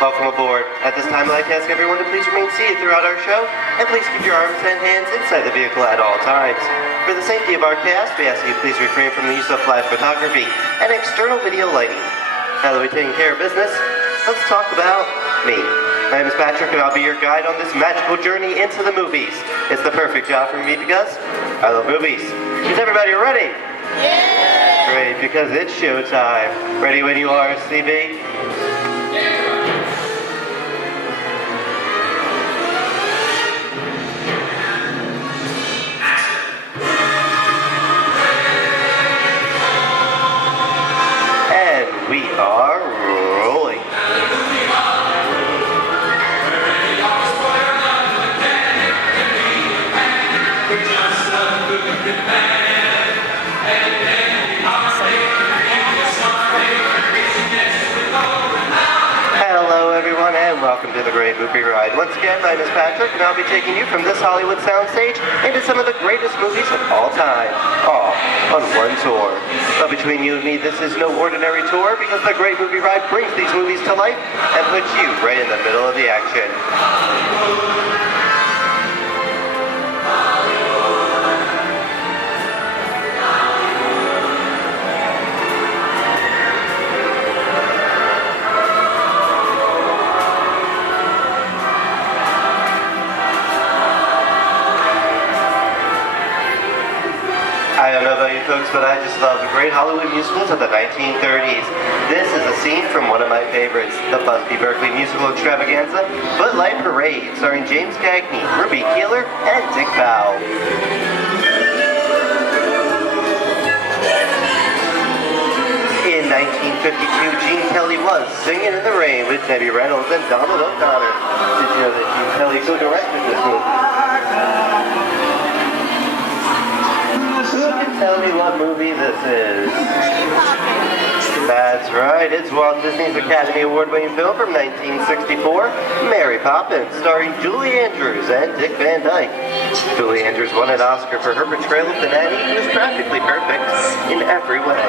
Welcome aboard. At this time, I'd like to ask everyone to please remain seated throughout our show, and please keep your arms and hands inside the vehicle at all times. For the safety of our cast, we ask you please refrain from the use of flash photography and external video lighting. Now that we've taken care of business, let's talk about me. My name is Patrick, and I'll be your guide on this magical journey into the movies. It's the perfect job for me because I love movies. Is everybody ready? Yeah! Great, because it's showtime. Ready when you are, CB? And we are rolling. Hello everyone and welcome to the Great Movie Ride. Once again, my name is Patrick and I'll be taking you from this Hollywood soundstage into some of the greatest movies of all time, all on one tour. But between you and me, this is no ordinary tour because the Great Movie Ride brings these movies to life and puts you right in the middle of the action. I don't know about you folks, but I just love the great Hollywood musicals of the 1930s. This is a scene from one of my favorites, the Busby Berkeley musical extravaganza, Footlight Parade, starring James Cagney, Ruby Keeler, and Dick Powell. In 1952, Gene Kelly was Singing in the Rain with Debbie Reynolds and Donald O'Connor. Did you know that Gene Kelly co-directed this movie? Who can tell me what movie this is? That's right, it's Walt Disney's Academy Award-winning film from 1964, Mary Poppins, starring Julie Andrews and Dick Van Dyke. Julie Andrews won an Oscar for her portrayal of the nanny, who was practically perfect in every way.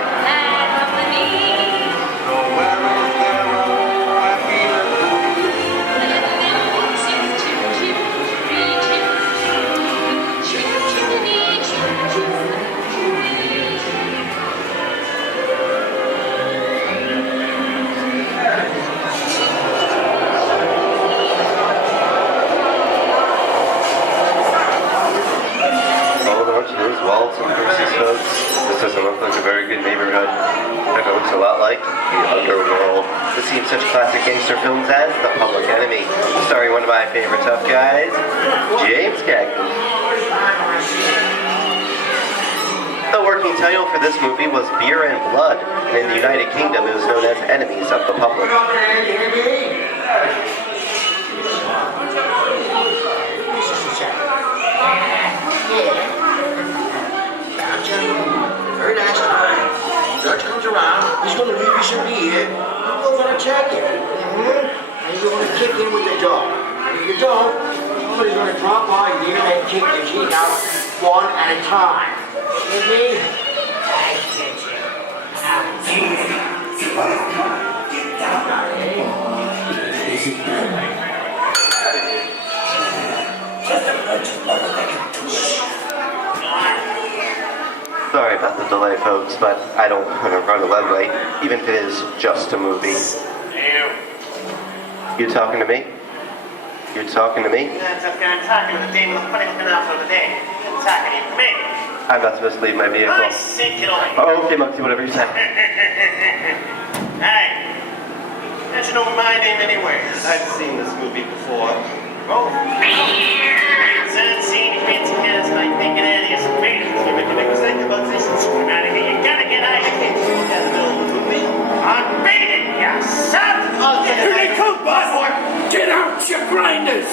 Walls and horses, folks. This doesn't look like a very good neighborhood. It looks a lot like the underworld. This seems such classic gangster films as The Public Enemy, starring one of my favorite tough guys, James Cagney. The working title for this movie was Beer and Blood, and in the United Kingdom it was known as Enemies of the Public. Very nice time. Judge comes around, he's going to leave you some beer. You go for a check it. And you're going to kick in with the dog. If you don't, somebody's going to drop by here and kick the teeth out one at a time. With me? I get you. Sorry about the delay, folks, but I don't want to run a red light, even if it is just a movie. You talking to me? You talking to me? That's okay, I'm talking to the demon who's punishment out for the day. I'm talking to me. I'm not supposed to leave my vehicle. I see it away. Oh, okay, Monkey, whatever you say. Hey, you should know my name anyway. I've seen this movie before. Oh, it's that scene you fancy kids like thinking that is great. You make a mistake about this and swim out of here. You gotta get out of here. You can't do that in the movie. I'm beating you, son! Here they come, boss! Get out, you grinders!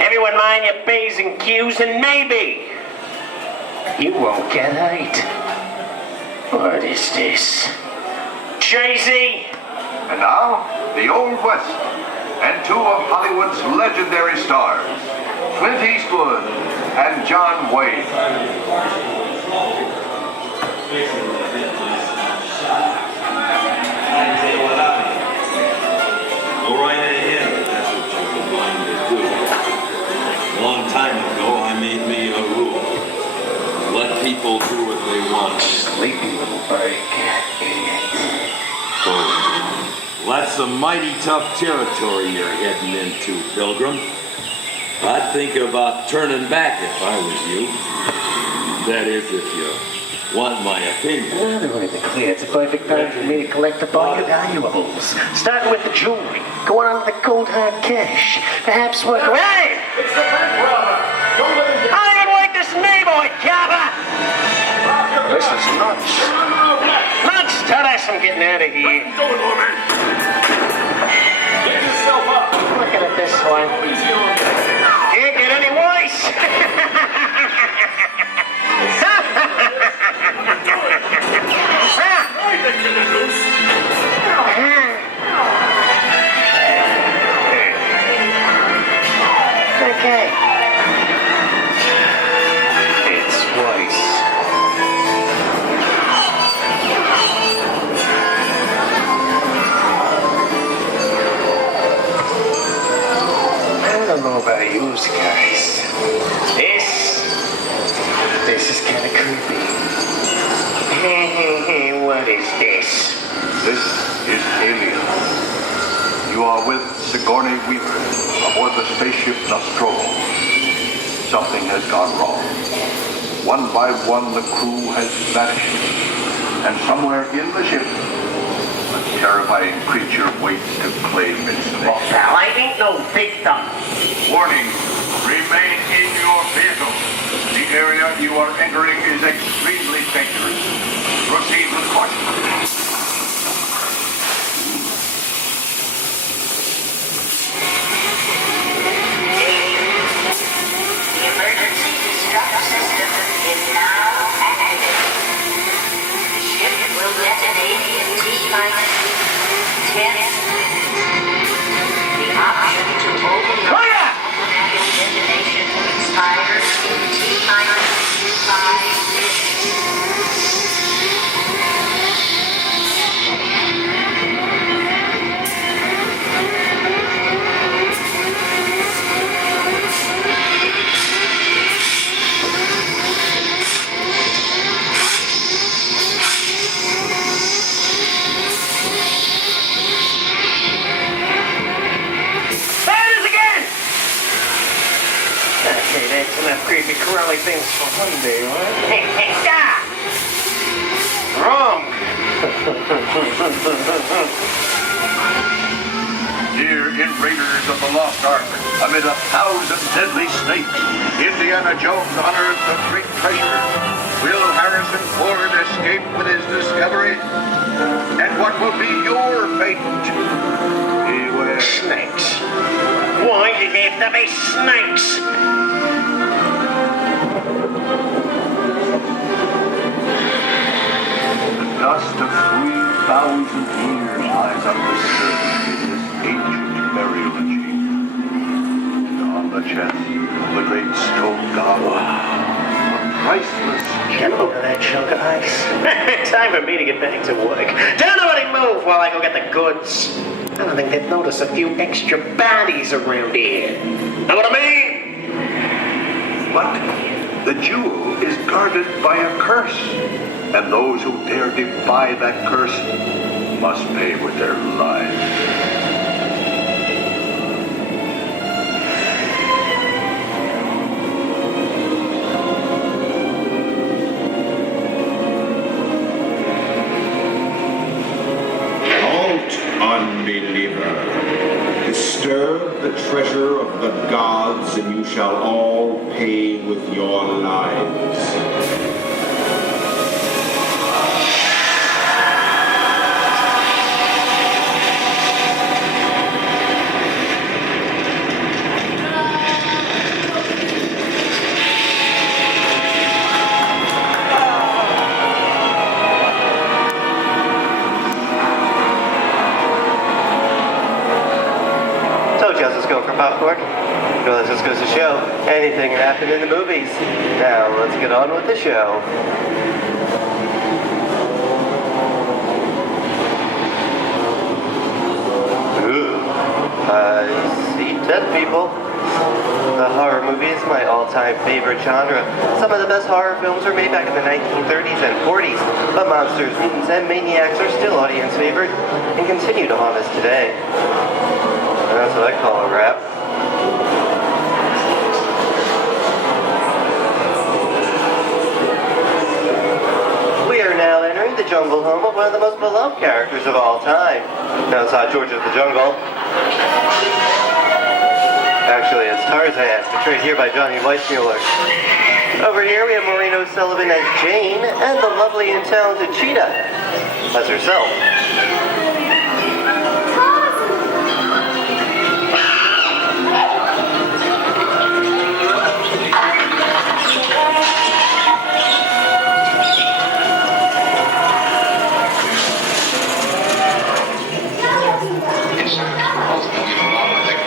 Everyone mind your P's and Q's, and maybe you won't get hurt. What is this? Jay-Z? And now, the Old West, and two of Hollywood's legendary stars, Clint Eastwood and John Wayne. Go right ahead if that's what you're going to do. A long time ago, I made me a rule. Let people do what they want. Sleepy little bird. Well, that's some mighty tough territory you're heading into, Pilgrim. I'd think about turning back if I was you. That is, if you want my opinion. Well, to be clear, it's a perfect time for me to collect up all your valuables. Starting with the jewelry, going on to the cold hard cash. Perhaps work. Hey! It's the bank robber. Don't let him get I don't like this neighborhood, Kappa! This is nuts. Nuts! Tell us I'm getting out of here. Going, old man. Get yourself up. Looking at this one. Easy on me. Can't get any worse. I think you're the loose. Okay. It's Weiss. I don't know about you guys. This is kind of creepy. What is this? This is Alien. You are with Sigourney Weaver aboard the spaceship Nostromo. Something has gone wrong. One by one, the crew has vanished. And somewhere in the ship, a terrifying creature waits to claim its name. Pal, I ain't no victim. Warning, remain in your vehicle. The area you are entering is extremely dangerous. Proceed with caution. The emergency distress system is now active. The ship will detonate in T-minus 10. The option to open the automatic detonation expires in T-minus 5 minutes. Okay, that's enough creepy crawly things for one day, right? Stop! Wrong! Here in Raiders of the Lost Ark, amid 1,000 deadly snakes, Indiana Jones unearthed a great treasure. Will Harrison Ford escape with his discovery? And what will be your fate? Beware. Snakes. Why did they have to be snakes? The dust of 3,000 years lies undisturbed in this ancient burial chamber. And on the chest of the great stone god, a priceless Get jewel. over that chunk of ice. Time for me to get back to work. Don't nobody move while I go get the goods. I don't think they'd notice a few extra bodies around here. Know what I mean? But the jewel is guarded by a curse, and those who dare defy that curse must pay with their lives. Halt, unbeliever. Disturb the treasure of the gods, and you shall all pay with your lives. a show. Anything can happen in the movies. Now, let's get on with the show. Ooh, I see dead people. The horror movie is my all-time favorite genre. Some of the best horror films were made back in the 1930s and 40s, but monsters, mutants, and maniacs are still audience favorite and continue to haunt us today. And that's what I call a wrap. We are now entering the jungle home of one of the most beloved characters of all time. Now it's not George of the Jungle. Actually, it's Tarzan, portrayed here by Johnny Weissmuller. Over here we have Maureen O'Sullivan as Jane, and the lovely and talented Cheetah as herself.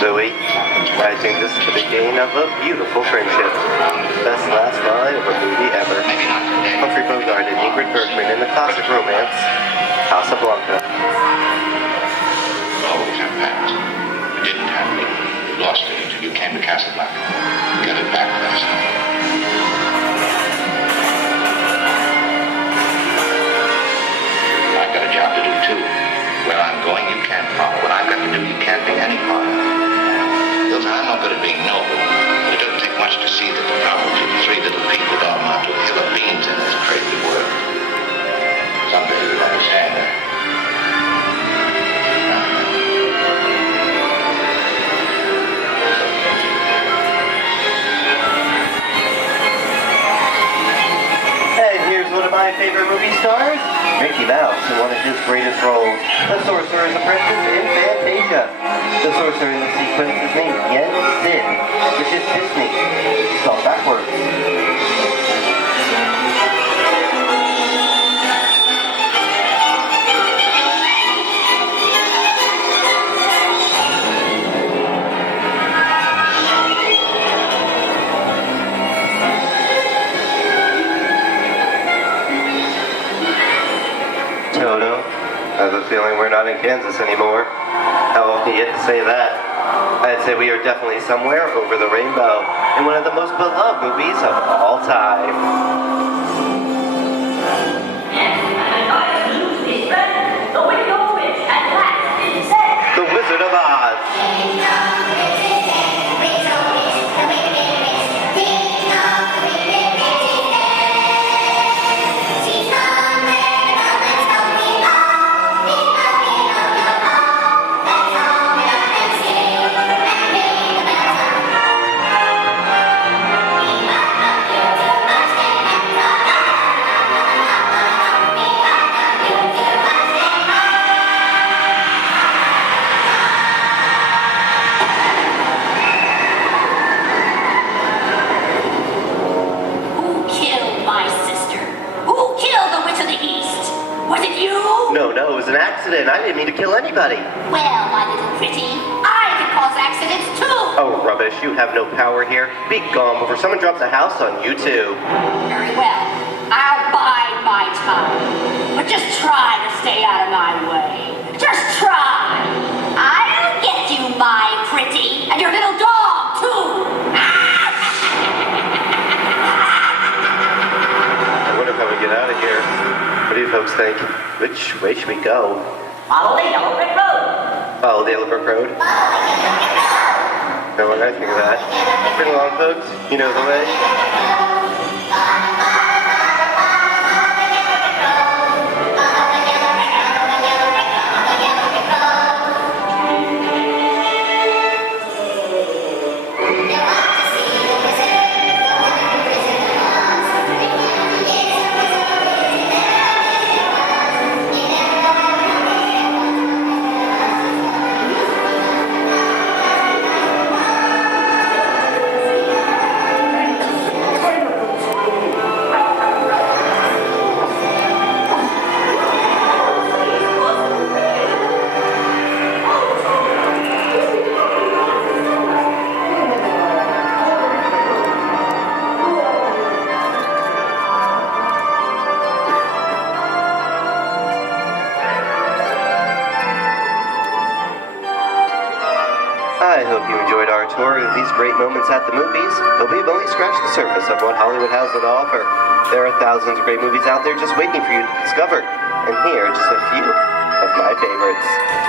Louis, I think this is the beginning of a beautiful friendship. Best last line of a movie ever. Humphrey Bogart and Ingrid Bergman in the classic romance, Casablanca. Always have passed. You didn't have it. You lost it until you came to Casablanca. You got it back last night. I've got a job to do too. Where I'm going, you can't follow. What I've got to do, you can't be any part of. Listen, I'm no good at being noble, but it doesn't take much to see that the problems of three little people don't amount to a hill of beans in this crazy world. Someday you'll understand that. And here's one of my favorite movie stars, Mickey Mouse, in one of his greatest roles, the Sorcerer's Apprentice in Fantasia. The sorcerer in the sequence is named Yen Sid, which is Disney, spelled backwards. Toto, I have a feeling we're not in Kansas anymore. How often do you get to say that? I'd say we are definitely somewhere over the rainbow in one of the most beloved movies of all time. The Wizard of Oz. No, it was an accident. I didn't mean to kill anybody. Well, my little pretty, I can cause accidents too. Oh, rubbish. You have no power here. Be gone before someone drops a house on you, too. Very well. I'll bide my time. But just try to stay out of my way. Just try. I'll get you, my pretty. And your little dog, too. I wonder how we get out of here. What do you folks think? Which way should we go? Follow the yellow brick road. Follow the yellow brick road? No, what do I think of that? Bring along, folks. You know the way. great moments at the movies, but we've only scratched the surface of what Hollywood has to offer. There are thousands of great movies out there just waiting for you to discover. And here are just a few of my favorites.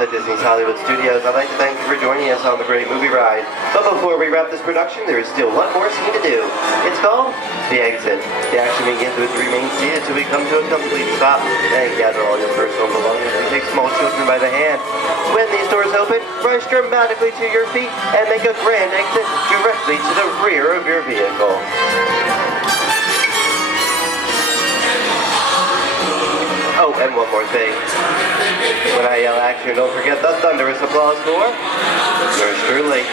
At Disney's Hollywood Studios, I'd like to thank you for joining us on the Great Movie Ride. But before we wrap this production, there is still one more scene to do. It's called The Exit. The action begins with you remain seated till we come to a complete stop. Then gather all your personal belongings and take small children by the hand. When these doors open, rush dramatically to your feet and make a grand exit directly to the rear of your vehicle. Oh, and one more thing. When I yell action, don't forget the thunderous applause for yours truly.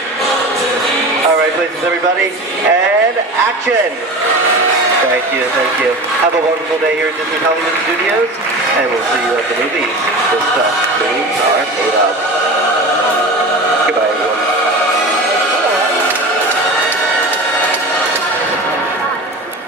All right, places, everybody, and action! Thank you, thank you. Have a wonderful day here at Disney Hollywood Studios, and we'll see you at the movies this time.